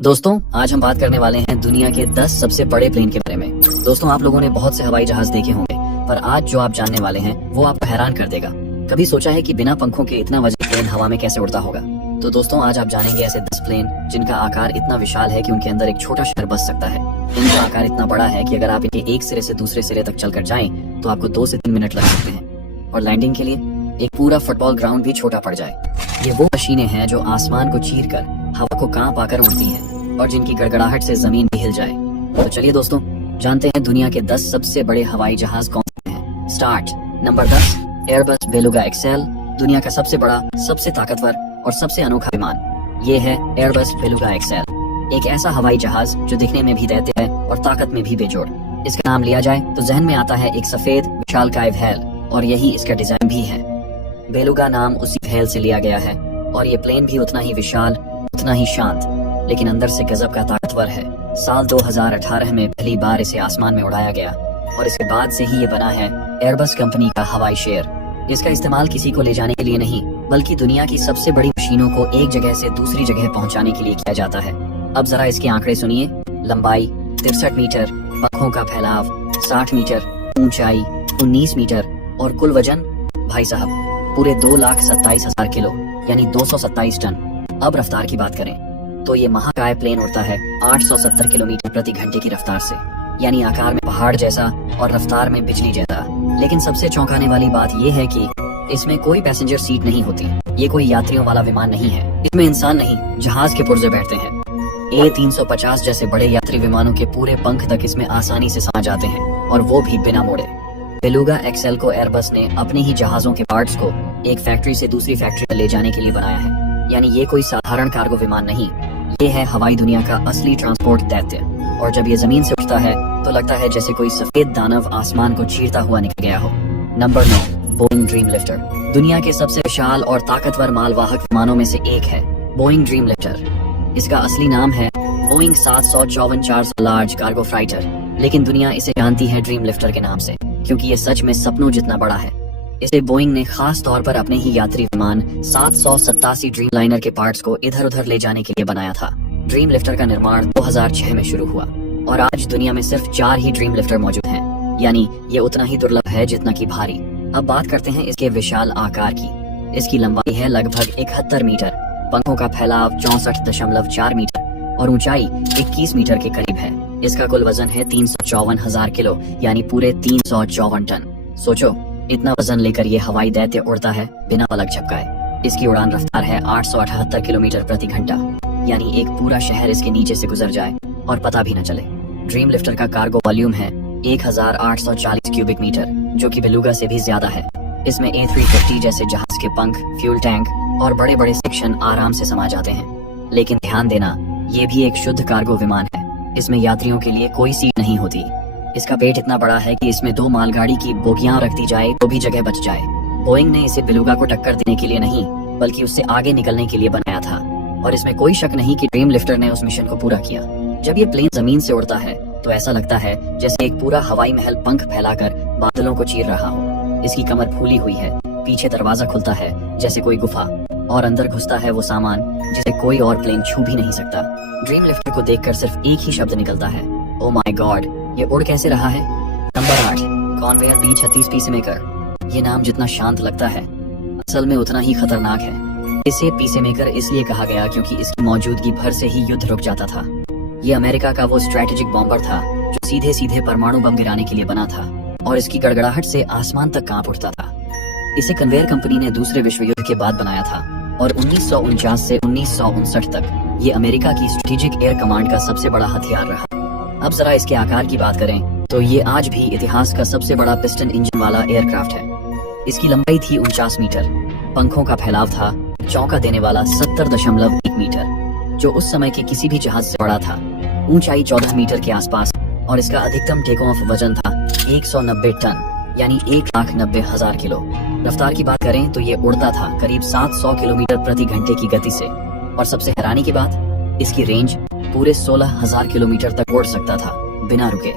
दोस्तों आज हम बात करने वाले हैं दुनिया के 10 सबसे बड़े प्लेन के बारे में। दोस्तों आप लोगों ने बहुत से हवाई जहाज देखे होंगे, पर आज जो आप जानने वाले हैं वो आपको हैरान कर देगा। कभी सोचा है कि बिना पंखों के इतना वजनी प्लेन हवा में कैसे उड़ता होगा? तो दोस्तों आज आप जानेंगे ऐसे 10 प्लेन जिनका आकार इतना विशाल है कि उनके अंदर एक छोटा शहर बस सकता है। इनका आकार इतना बड़ा है कि अगर आप इनके एक सिरे से दूसरे सिरे तक चलकर जाएं तो आपको 2 से 3 मिनट लग सकते हैं, और लैंडिंग के लिए एक पूरा फुटबॉल ग्राउंड भी छोटा पड़ जाए। ये वो मशीनें हैं जो आसमान को चीर कर हवा को कांप आकर उड़ती हैं और जिनकी गड़गड़ाहट से जमीन भी हिल जाए। तो चलिए दोस्तों जानते हैं दुनिया के 10 सबसे बड़े हवाई जहाज कौन से हैं। Start. Number 10, Airbus Beluga XL, दुनिया का सबसे बड़ा, सबसे ताकतवर और सबसे अनोखा विमान। ये है एयरबस बेलुगा एक्सेल, एक ऐसा हवाई जहाज जो दिखने में भी दैत्य है और ताकत में भी बेजोड़। इसका नाम लिया जाए तो जहन में आता है एक सफेद विशालकाय व्हेल, और यही इसका डिजाइन भी है। बेलुगा नाम उसी व्हेल से लिया गया है, और ये प्लेन भी उतना ही विशाल, उतना ही शांत, लेकिन अंदर से गजब का ताकतवर है। साल 2018 में पहली बार इसे आसमान में उड़ाया गया, और इसके बाद से ही ये बना है एयरबस कंपनी का हवाई शेर। इसका इस्तेमाल किसी को ले जाने के लिए नहीं, बल्कि दुनिया की सबसे बड़ी मशीनों को एक जगह से दूसरी जगह पहुंचाने के लिए किया जाता है। अब जरा इसके आंकड़े सुनिए। लंबाई 63 मीटर, पंखों का फैलाव 60 मीटर, ऊंचाई 19 मीटर और कुल वजन भाई साहब पूरे 2,27,000 किलो यानी 227 टन। अब रफ्तार की बात करें तो ये महाकाय प्लेन उड़ता है 870 किलोमीटर प्रति घंटे की रफ्तार से, यानी आकार में पहाड़ जैसा और रफ्तार में बिजली जैसा। लेकिन सबसे चौंकाने वाली बात ये है कि इसमें कोई पैसेंजर सीट नहीं होती। ये कोई यात्रियों वाला विमान नहीं है। इसमें इंसान नहीं, जहाज के पुर्जे बैठते हैं। A350 जैसे बड़े यात्री विमानों के पूरे पंख तक इसमें आसानी से समा जाते हैं, और वो भी बिना मोड़े। बेलुगा एक्सेल को एयरबस ने अपने ही जहाजों के पार्ट्स को एक फैक्ट्री से दूसरी फैक्ट्री में ले जाने के लिए बनाया है। यानी ये कोई साधारण कार्गो विमान नहीं, ये है हवाई दुनिया का असली ट्रांसपोर्ट दैत्य। और जब ये जमीन से उठता है तो लगता है जैसे कोई सफेद दानव आसमान को चीरता हुआ निकल गया हो। नंबर 9, बोइंग ड्रीम लिफ्टर, दुनिया के सबसे विशाल और ताकतवर मालवाहक विमानों में से एक है बोइंग ड्रीम लिफ्टर। इसका असली नाम है बोइंग 754 लार्ज कार्गो फ्राइटर, लेकिन दुनिया इसे जानती है ड्रीम लिफ्टर के नाम से, क्योंकि ये सच में सपनों जितना बड़ा है। इसे बोइंग ने खास तौर पर अपने ही यात्री विमान 787 ड्रीम लाइनर के पार्ट्स को इधर उधर ले जाने के लिए बनाया था। ड्रीम लिफ्टर का निर्माण 2006 में शुरू हुआ, और आज दुनिया में सिर्फ 4 ही ड्रीम लिफ्टर मौजूद हैं, यानी ये उतना ही दुर्लभ है जितना की भारी। अब बात करते हैं इसके विशाल आकार की। इसकी लंबाई है लगभग 71 मीटर, पंखों का फैलाव 64.4 मीटर और ऊंचाई 21 मीटर के करीब है। इसका कुल वजन है 354,000 किलो यानी पूरे 354 टन। सोचो, इतना वजन लेकर ये हवाई दैत्य उड़ता है बिना पलक झपकाए। इसकी उड़ान रफ्तार है 878 किलोमीटर प्रति घंटा, यानी एक पूरा शहर इसके नीचे से गुजर जाए और पता भी न चले। ड्रीम लिफ्टर का कार्गो वॉल्यूम है 1840 क्यूबिक मीटर, जो कि बेलुगा से भी ज्यादा है। इसमें A350 जैसे जहाज के पंख, फ्यूल टैंक और बड़े बड़े सेक्शन आराम से समा जाते हैं। लेकिन ध्यान देना, ये भी एक शुद्ध कार्गो विमान है। इसमें यात्रियों के लिए कोई सीट नहीं होती। इसका पेट इतना बड़ा है कि इसमें 2 मालगाड़ी की बोगियां रख दी जाए तो भी जगह बच जाए। बोइंग ने इसे बेलुगा को टक्कर देने के लिए नहीं, बल्कि उससे आगे निकलने के लिए बनाया था, और इसमें कोई शक नहीं कि ड्रीम लिफ्टर ने उस मिशन को पूरा किया। जब ये प्लेन जमीन से उड़ता है तो ऐसा लगता है जैसे एक पूरा हवाई महल पंख फैलाकर बादलों को चीर रहा हो। इसकी कमर फूली हुई है, पीछे दरवाजा खुलता है जैसे कोई गुफा, और अंदर घुसता है वो सामान जिसे कोई और प्लेन छू भी नहीं सकता। ड्रीम लिफ्टर को देखकर सिर्फ एक ही शब्द निकलता है, ओ माय गॉड, ये उड़ कैसे रहा है। नंबर 8, कॉनवेयर B36 पीसे मेकर। ये नाम जितना शांत लगता है, असल में उतना ही खतरनाक है। इसे पीसे मेकर इसलिए कहा गया क्योंकि इसकी मौजूदगी भर से ही युद्ध रुक जाता था। ये अमेरिका का वो स्ट्रेटेजिक बॉम्बर था जो सीधे सीधे परमाणु बम गिराने के लिए बना था, और इसकी गड़गड़ाहट से आसमान तक कांप उठता था। इसे कन्वेयर कंपनी ने दूसरे विश्व युद्ध के बाद बनाया था, और 1949 से 1959 तक ये अमेरिका की स्ट्रेटेजिक एयर कमांड का सबसे बड़ा हथियार रहा। अब जरा इसके आकार की बात करें तो ये आज भी इतिहास का सबसे बड़ा पिस्टन इंजन वाला एयरक्राफ्ट है। इसकी लंबाई थी 49 मीटर, पंखों का फैलाव था चौंका देने वाला 70.1 मीटर, जो उस समय के किसी भी जहाज से बड़ा था। ऊंचाई 14 मीटर के आसपास, और इसका अधिकतम टेक ऑफ वजन था 190 टन यानी 1,90,000 किलो। रफ्तार की बात करें तो ये उड़ता था करीब 700 किलोमीटर प्रति घंटे की गति से, और सबसे हैरानी की बात, इसकी रेंज पूरे 16,000 किलोमीटर तक उड़ सकता था बिना रुके।